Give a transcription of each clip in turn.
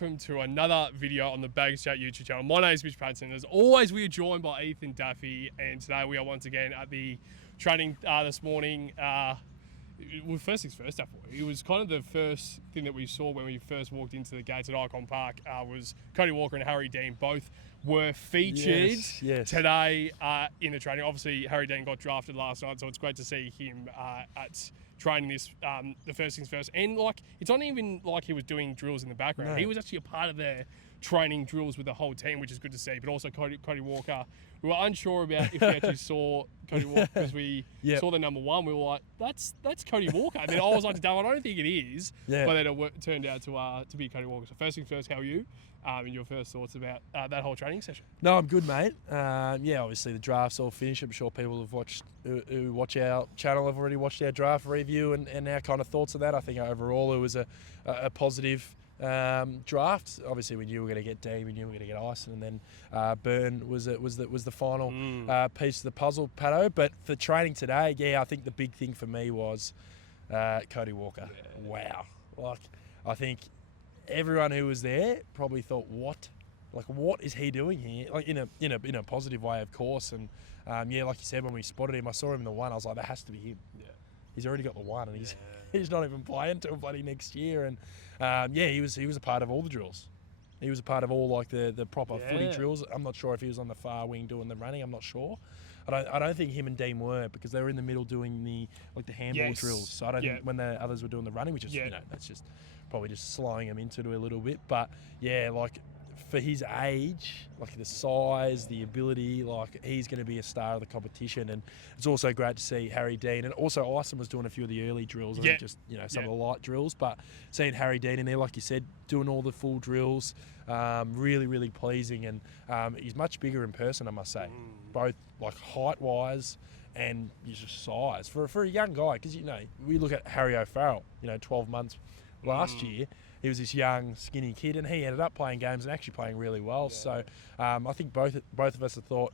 welcome to another video on the Bags Chat YouTube channel. My name is Mitch Patterson. As always, we are joined by Ethan Daffy, and today we are once again at the training this morning. Well, first things first, it was kind of the first thing that we saw when we first walked into the gates at Icon Park was Cody Walker and Harry Dean both were featured today in the training. Obviously, Harry Dean got drafted last night, so it's great to see him at training this, the first things first. And like, it's not even like he was doing drills in the background. No. He was actually a part of their training drills with the whole team, which is good to see. But also Cody Walker, we were unsure about if we actually saw Cody Walker because we saw the number one. We were like, that's Cody Walker. And then I was like, I don't think it is. Yeah. But then it turned out to be Cody Walker. So first things first, how are you? And your first thoughts about that whole training session? No, I'm good, mate. Obviously the draft's all finished. I'm sure people who watch our channel have already watched our draft review and our kind of thoughts of that. I think overall it was a positive draft. Obviously, we knew we were going to get Dean, we knew we were going to get Ison, and then Byrne was the final piece of the puzzle, Pato. But for training today, I think the big thing for me was Cody Walker. Yeah. Wow, like I think everyone who was there probably thought, what is he doing here? Like in a positive way, of course. And like you said, when we spotted him, I saw him in the one. I was like, that has to be him. Yeah. He's already got the one, and he's not even playing till bloody next year. And he was a part of all the drills. He was a part of all like the proper footy drills. I'm not sure if he was on the far wing doing the running. I'm not sure. I don't think him and Dean were, because they were in the middle doing the handball drills. So I don't think when the others were doing the running, which is that's just probably just slowing him into it a little bit. But for his age, like the size, the ability, like he's going to be a star of the competition. And it's also great to see Harry Dean, and also Ison was doing a few of the early drills, I think just some of the light drills. But seeing Harry Dean in there, like you said, doing all the full drills, really, really pleasing. And he's much bigger in person, I must say, both like height wise and just size for a young guy. Because we look at Harry O'Farrell, 12 months last year. He was this young, skinny kid, and he ended up playing games and actually playing really well. Yeah. So I think both of us have thought,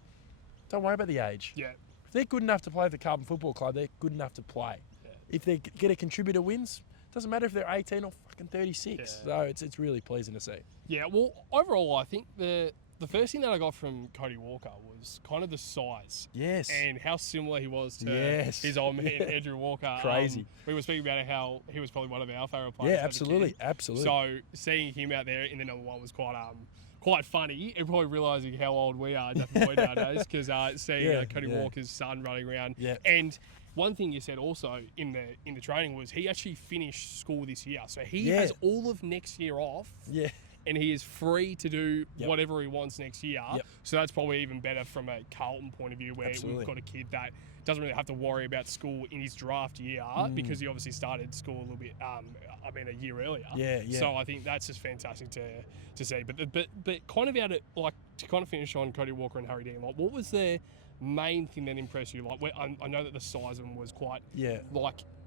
don't worry about the age. Yeah. If they're good enough to play for the Carlton Football Club, they're good enough to play. Yeah. If they get a contributor wins, doesn't matter if they're 18 or fucking 36. Yeah. So it's really pleasing to see. Yeah, well, overall, I think the first thing that I got from Cody Walker was kind of the size. Yes. And how similar he was to his old man, Andrew Walker. Crazy. We were speaking about how he was probably one of our favourite players. Yeah, absolutely. So seeing him out there in the number one was quite funny, and probably realising how old we are nowadays, because seeing Cody Walker's son running around. Yeah. And one thing you said also in the training was he actually finished school this year. So he has all of next year off. Yeah. And he is free to do whatever he wants next year. Yep. So that's probably even better from a Carlton point of view, where we've got a kid that doesn't really have to worry about school in his draft year because he obviously started school a little bit, a year earlier. Yeah. So I think that's just fantastic to see. But kind of to kind of finish on Cody Walker and Harry Dean, like, what was the main thing that impressed you? Like, I know that the size of them was quite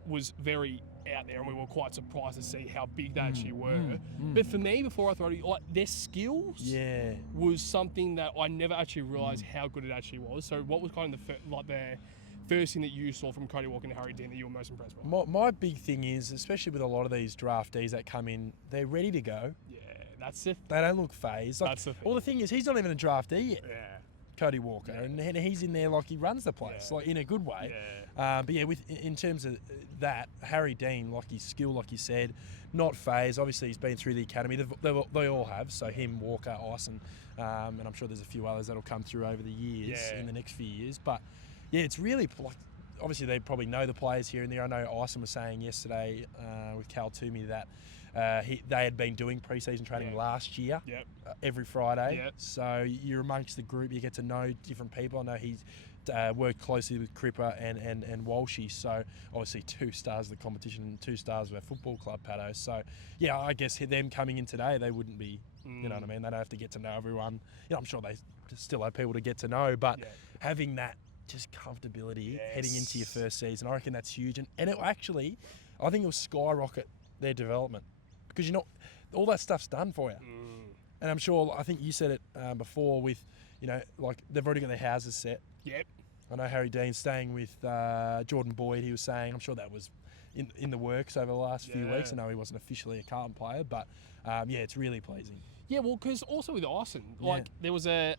was very out there, and we were quite surprised to see how big they actually were. But for me, before I thought it, their skills was something that I never actually realised how good it actually was. So what was kind of the first thing that you saw from Cody Walker and Harry Dean that you were most impressed by? My big thing is, especially with a lot of these draftees that come in, they're ready to go. Yeah, that's it. They don't look phased. That's the thing. Well, the thing is, he's not even a draftee yet. Yeah. Cody Walker, and he's in there like he runs the place, like in a good way. Yeah. In terms of that, Harry Dean, like his skill, like you said, not phased. Obviously, he's been through the academy. They all have. So him, Walker, Ison, and I'm sure there's a few others that'll come through over the years in the next few years. But it's really like, obviously they probably know the players here and there. I know Ison was saying yesterday with Cal Toomey that they had been doing pre-season training last year, every Friday. Yep. So you're amongst the group, you get to know different people. I know he's worked closely with Cripper and Walshy. So obviously 2 stars of the competition and 2 stars of our football club, Pato. So I guess them coming in today, they wouldn't be, you know what I mean? They don't have to get to know everyone. I'm sure they still have people to get to know, but having that just comfortability heading into your first season, I reckon that's huge. And it actually, I think it will skyrocket their development, because all that stuff's done for you. And I'm sure, I think you said it before with, like they've already got their houses set. Yep. I know Harry Dean's staying with Jordan Boyd. He was saying, I'm sure that was in the works over the last few weeks. I know he wasn't officially a Carlton player, but yeah, it's really pleasing. Yeah, well, because also with Ison, like there was a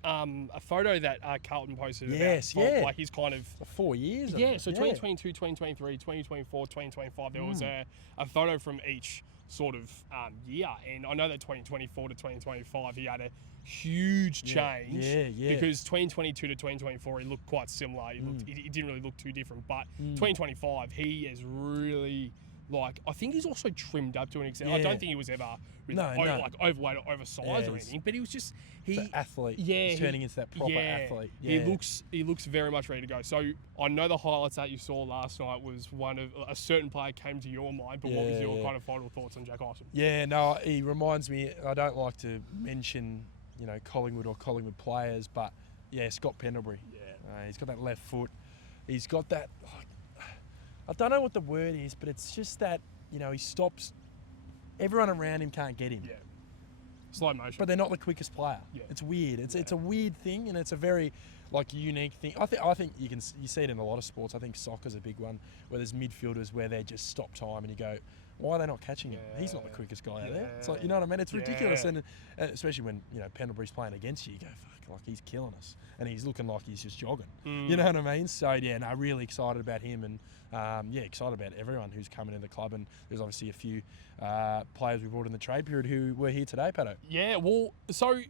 photo that Carlton posted Yes, about like his kind of 4 years. Yeah, so 2022, 2023, 2024, 2025, there was a photo from each sort of year. And I know that 2024 to 2025, he had a huge change. Yeah. Because 2022 to 2024, he looked quite similar. He didn't really look too different. But 2025, he is really... Like, I think he's also trimmed up to an extent. Yeah. I don't think he was ever really like overweight or oversized or anything, but he was just the athlete. Yeah, he's turning into that proper athlete. Yeah. He looks very much ready to go. So I know the highlights that you saw last night was one of a certain player came to your mind, but what was your kind of final thoughts on Jack Ison? Yeah, no, he reminds me. I don't like to mention Collingwood or Collingwood players, but yeah, Scott Pendlebury. Yeah, he's got that left foot. He's got that. I don't know what the word is, but it's just that, he stops. Everyone around him can't get him. Yeah. Slow motion. But they're not the quickest player. Yeah. It's weird. It's a weird thing, and it's a very unique thing. I think you see it in a lot of sports. I think soccer's a big one, where there's midfielders where they just stop time and you go, why are they not catching him? He's not the quickest guy out there. It's like, you know what I mean? It's ridiculous, and especially when Pendlebury's playing against you, you go, fuck, like he's killing us, and he's looking like he's just jogging. You know what I mean? So yeah, no, really excited about him, and excited about everyone who's coming in the club, and there's obviously a few players we brought in the trade period who were here today, Pato. Yeah, well, so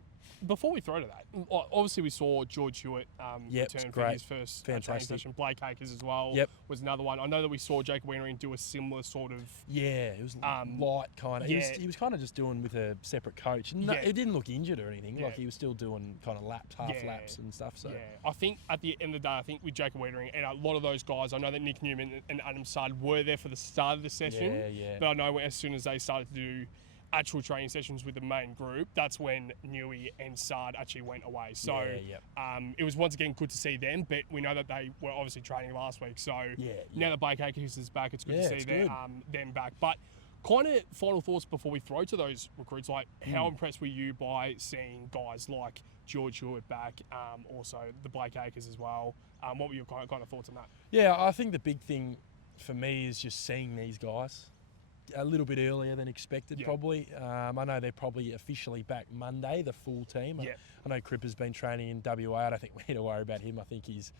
before we throw to that, obviously we saw George Hewitt return for his first training session. Blake Acres as well was another one. I know that we saw Jake Wienering do a similar sort of... Yeah, it was light kind of. He was kind of just doing with a separate coach. No, he didn't look injured or anything. Like he was still doing kind of laps, half laps and stuff. So I think at the end of the day, I think with Jake Wienering and a lot of those guys, I know that Nick Newman and Adam Sard were there for the start of the session. But I know as soon as they started to do actual training sessions with the main group, that's when Newey and Sard actually went away. So it was once again good to see them, but we know that they were obviously training last week. So now that Blake Acres is back, it's good to see them back. But kind of final thoughts before we throw to those recruits, like how impressed were you by seeing guys like George Hewitt back, also the Blake Acres as well? What were your kind of thoughts on that? Yeah, I think the big thing for me is just seeing these guys a little bit earlier than expected, probably. I know they're probably officially back Monday, the full team. I know Cripper's been training in WA. I don't think we need to worry about him. I think he's,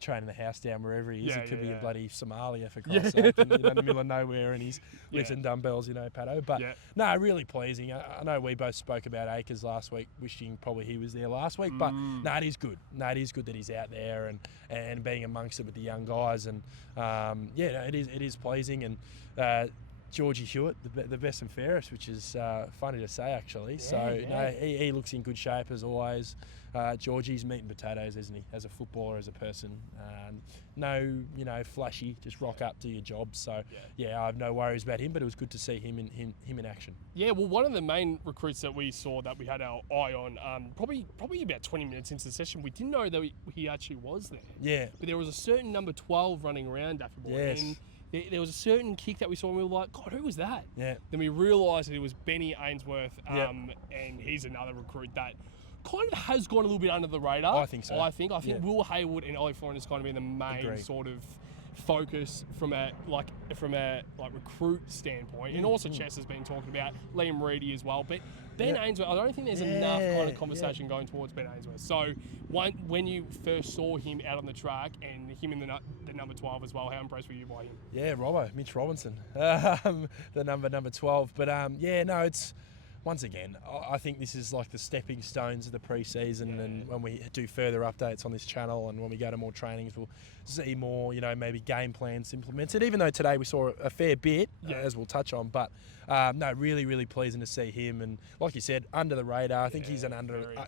training the house down wherever he is. He could be in bloody Somalia, for Christ's sake, in the middle of nowhere, and he's lifting dumbbells, Pato. But no, really pleasing. I know we both spoke about Acres last week, wishing probably he was there last week. But no, it is good. No, it is good that he's out there and being amongst it with the young guys. And it is pleasing. And Georgie Hewitt, the best and fairest, which is funny to say, actually. No, he looks in good shape as always. Georgie's meat and potatoes, isn't he? As a footballer, as a person, no, flashy. Just rock up, do your job. So I have no worries about him. But it was good to see him in action. Yeah, well, one of the main recruits that we saw that we had our eye on, probably about 20 minutes into the session, we didn't know that he actually was there. Yeah. But there was a certain number 12 running around Daffy Boy. Yes. There was a certain kick that we saw and we were like, God, who was that? Yeah. Then we realised that it was Benny Ainsworth, and he's another recruit that kind of has gone a little bit under the radar. I think so. I think Will Hayward and Ollie Florian has kind of been the main sort of focus from a recruit standpoint. And also Chess has been talking about Liam Reedy as well. But Ben Ainsworth, I don't think there's enough kind of conversation going towards Ben Ainsworth. So when you first saw him out on the track and him in the number 12 as well, how impressed were you by him? Yeah, Robbo, Mitch Robinson, the number 12. But it's... Once again, I think this is like the stepping stones of the pre-season, and when we do further updates on this channel and when we go to more trainings, we'll see more, maybe game plans implemented, even though today we saw a fair bit, as we'll touch on. But no, really, really pleasing to see him. And like you said, under the radar. I think he's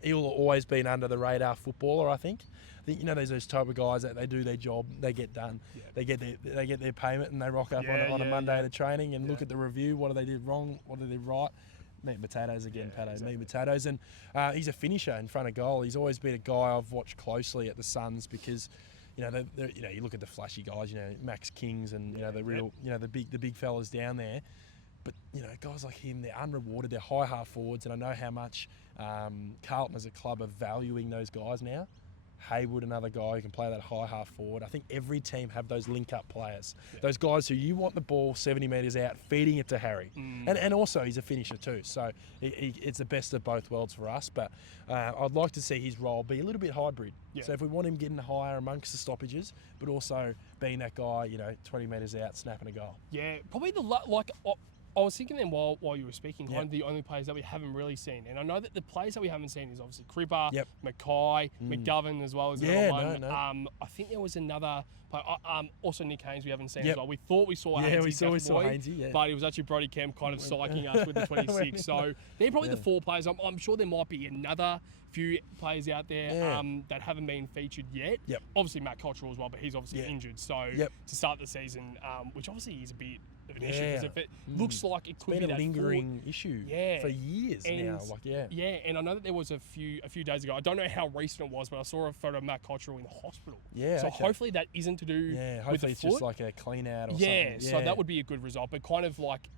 he'll always be an under the radar footballer, I think. There's those type of guys that they do their job, they get done, they get their payment, and they rock up on a Monday to training and look at the review. What do they do wrong? What do they right? Meat and potatoes again, Pato. Exactly. Meat and potatoes. And he's a finisher in front of goal. He's always been a guy I've watched closely at the Suns because, you look at the flashy guys, Max Kings and the real, the big fellas down there. But guys like him, they're unrewarded. They're high half forwards, and I know how much Carlton as a club are valuing those guys now. Haywood, another guy who can play that high half forward. I think every team have those link-up players. Those guys who you want the ball 70 metres out, feeding it to Harry. And also he's a finisher too. So it's the best of both worlds for us. But I'd like to see his role be a little bit hybrid. So if we want him getting higher amongst the stoppages, but also being that guy, 20 metres out, snapping a goal. Yeah, probably I was thinking then while you were speaking, kind of the only players that we haven't really seen. And I know that the players that we haven't seen is obviously Cripper, Mackay, McGovern as well as another one. No. I think there was another player, also Nick Haynes we haven't seen as well. We thought we saw Hainsey. We saw Hainsey, but it was actually Brody Kemp kind of psyching us with the 26. So they're probably the 4 players. I'm sure there might be another few players out there that haven't been featured yet. Obviously Matt Cottrell as well, but he's obviously injured. So to start the season, which obviously is a bit of an issue because if it looks like it could be a lingering issue for years now. And I know that there was a few days ago. I don't know how recent it was, but I saw a photo of Matt Cottrell in the hospital. So hopefully that isn't to do with the it's foot. just like a clean out or something. So that would be a good result. But kind of like,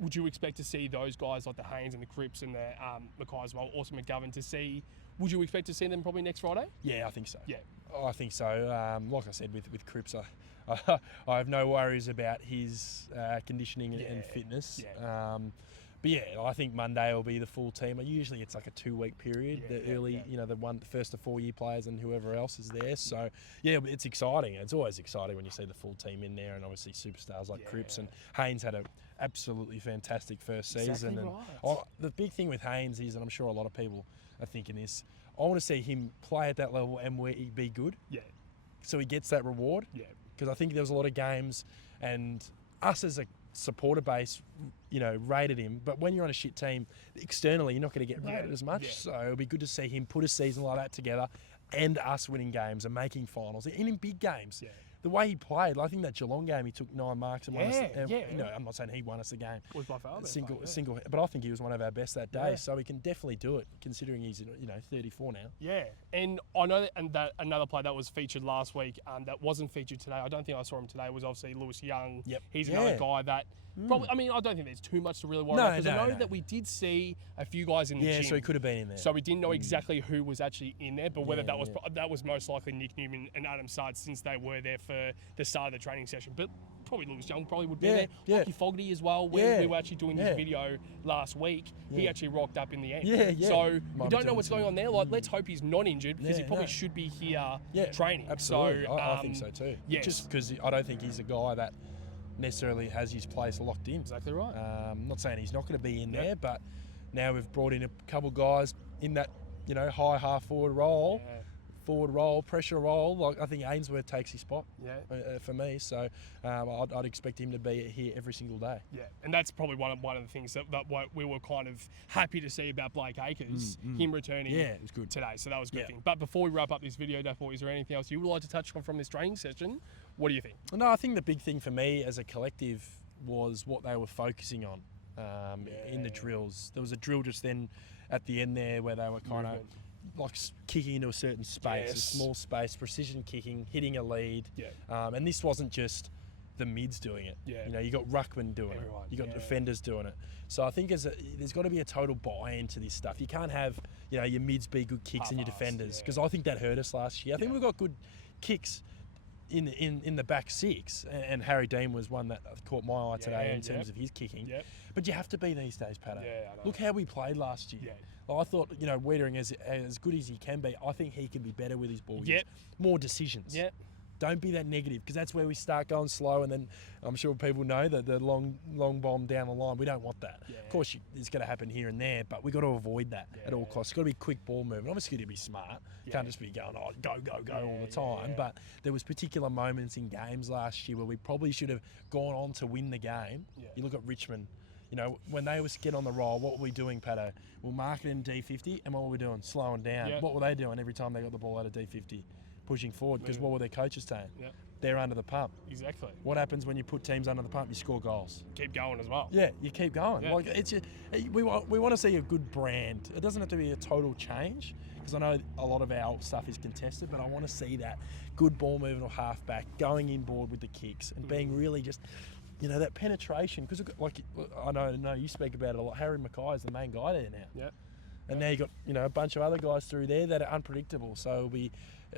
would you expect to see those guys like the Haynes and the Cripps and the Mackay as well, also McGovern, to see? Would you expect to see them probably next Friday? Yeah, I think so. Yeah, I think so. Like I said, with Cripps, I have no worries about his conditioning and fitness. But yeah, I think Monday will be the full team. Usually it's like a 2-week period. The first to 4 year players and whoever else is there. So yeah, it's exciting. It's always exciting when you see the full team in there, and obviously superstars like Cripps and Haynes had an absolutely fantastic first season. And the big thing with Haynes is, and I'm sure a lot of people are thinking this, I want to see him play at that level and where he be good. So he gets that reward. Because I think there was a lot of games, and us as a supporter base, rated him. But when you're on a shit team, externally, you're not going to get rated as much. So it'll be good to see him put a season like that together, and us winning games and making finals, and in big games. The way he played, I think that Geelong game, he took 9 marks and won us. I'm not saying he won us the game. Was by far single, but I think he was one of our best that day. So he can definitely do it, considering he's 34 now. Yeah, and I know that another player that was featured last week that wasn't featured today. I don't think I saw him today. Was obviously Lewis Young. He's another guy that probably. I mean, I don't think there's too much to really worry about, because I know that we did see a few guys in the gym. So he could have been in there. So we didn't know exactly who was actually in there, but whether that was most likely Nick Newman and Adam Sard, since they were there for the start of the training session. But probably Lewis Young probably would be there. Lockie Fogarty as well. When we were actually doing his video last week, he actually rocked up in the end. So we don't know what's going on there. Like, let's hope he's not injured, because he probably should be here training. Absolutely. So, I think so too. Just because I don't think he's a guy that necessarily has his place locked in. Exactly right. I'm not saying he's not going to be in there, but now we've brought in a couple guys in that high half forward role. Pressure role. Like, I think Ainsworth takes his spot for me. So I'd expect him to be here every single day. Yeah, and that's probably one of the things that we were kind of happy to see about Blake Acres, him returning it was good today. So that was a good thing. But before we wrap up this video, Daffo, is there anything else you would like to touch on from this training session? What do you think? No, I think the big thing for me as a collective was what they were focusing on in the drills. There was a drill just then at the end there where they were kind of like kicking into a certain space, a small space, precision kicking, hitting a lead. And this wasn't just the mids doing it. You got ruckman doing it. You got defenders doing it. So I think there's got to be a total buy-in to this stuff. You can't have your mids be good kicks and your defenders, because I think that hurt us last year. I think we've got good kicks in the back six, and Harry Dean was one that caught my eye today in terms of his kicking. But you have to be these days, Pato. Look how we played last year. I thought, Wiedering, as good as he can be, I think he can be better with his ball use. More decisions. Don't be that negative, because that's where we start going slow, and then I'm sure people know that the long bomb down the line, we don't want that. Of course, it's going to happen here and there, but we've got to avoid that at all costs. It's got to be quick ball movement. Obviously, to be smart. Can't just be going, go all the time. But there was particular moments in games last year where we probably should have gone on to win the game. You look at Richmond. When they was getting on the roll, what were we doing, Pato? We're marking in D50, and what were we doing? Slowing down. What were they doing every time they got the ball out of D50? Pushing forward, because what were their coaches saying? They're under the pump. Exactly. What happens when you put teams under the pump? You score goals. Keep going as well. Yeah, you keep going. Like, we want to see a good brand. It doesn't have to be a total change, because I know a lot of our stuff is contested, but I want to see that good ball movement or halfback going inboard with the kicks and being really just, that penetration. Because like I know you speak about it a lot. Harry Mackay is the main guy there now. And now you got a bunch of other guys through there that are unpredictable. So it'll be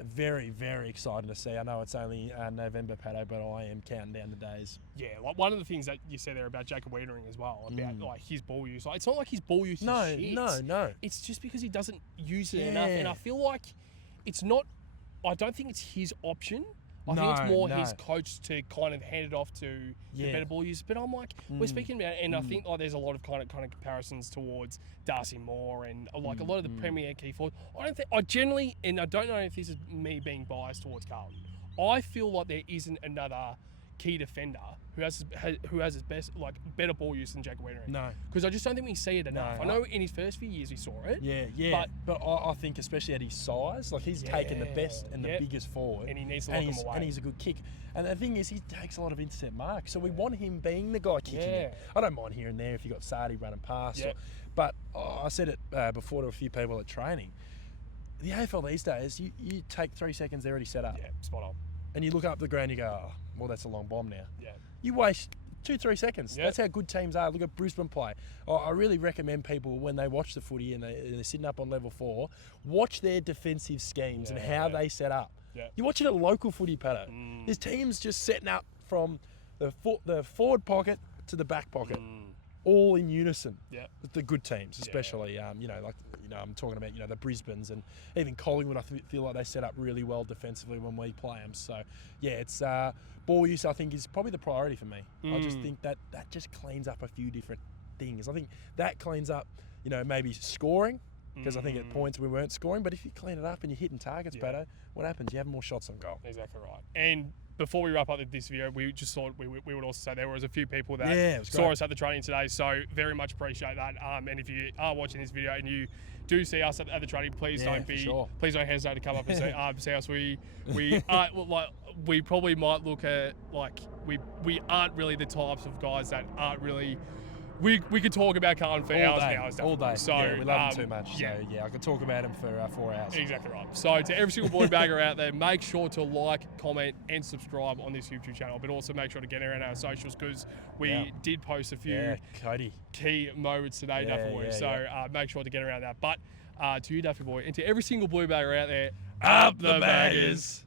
very, very exciting to see. I know it's only November, Pato, but I am counting down the days. Yeah, like one of the things that you said there about Jacob Wiedering as well, about like his ball use. Like, it's not like his ball use is shit. No. It's just because he doesn't use it enough. And I feel like it's not. I don't think it's his option. I think it's more his coach to kind of hand it off to the better ball users. But I'm like, we're speaking about, and I think there's a lot of kind of comparisons towards Darcy Moore and like a lot of the Premier key forwards. I generally, and I don't know if this is me being biased towards Carlton, I feel like there isn't another key defender who has his best, like, better ball use than Jacob Wiedering. No. Because I just don't think we see it enough. I know in his first few years we saw it. Yeah. But I think especially at his size, like he's taken the best and the biggest forward. And he needs to lock him away. And he's a good kick. And the thing is, he takes a lot of intercept marks. So we want him being the guy kicking it. I don't mind here and there if you got Sardi running past. But I said it before to a few people at training. The AFL these days, you take 3 seconds, they're already set up. Yeah, spot on. And you look up the ground, you go, oh, well, that's a long bomb now. Yeah. You waste 2-3 seconds. That's how good teams are. Look at Brisbane play. I really recommend people, when they watch the footy and they're sitting up on level 4, watch their defensive schemes and how they set up. Yeah. You watch it at local footy, Pato. There's teams just setting up from the forward pocket to the back pocket, all in unison. Yeah. The good teams, especially. I'm talking about the Brisbanes and even Collingwood. I feel like they set up really well defensively when we play them. So it's ball use. I think is probably the priority for me. I just think that just cleans up a few different things. I think that cleans up, maybe scoring. Because I think at points we weren't scoring, but if you clean it up and you're hitting targets better, what happens? You have more shots on goal. Exactly right. And before we wrap up this video, we just thought we would also say there was a few people that saw us at the training today, so very much appreciate that. And if you are watching this video and you do see us at the training, please don't hesitate to come up and see us. We probably might look at like we aren't really the types of guys that aren't really. We could talk about Carlton for hours and hours. All day. So, we love him too much. So, I could talk about him for 4 hours. Exactly right. So, to every single boy bagger out there, make sure to like, comment, and subscribe on this YouTube channel. But also make sure to get around our socials because we did post a few Cody key moments today, Duffy Boy. So, make sure to get around that. But to you, Duffy Boy, and to every single blue bagger out there, up the baggers.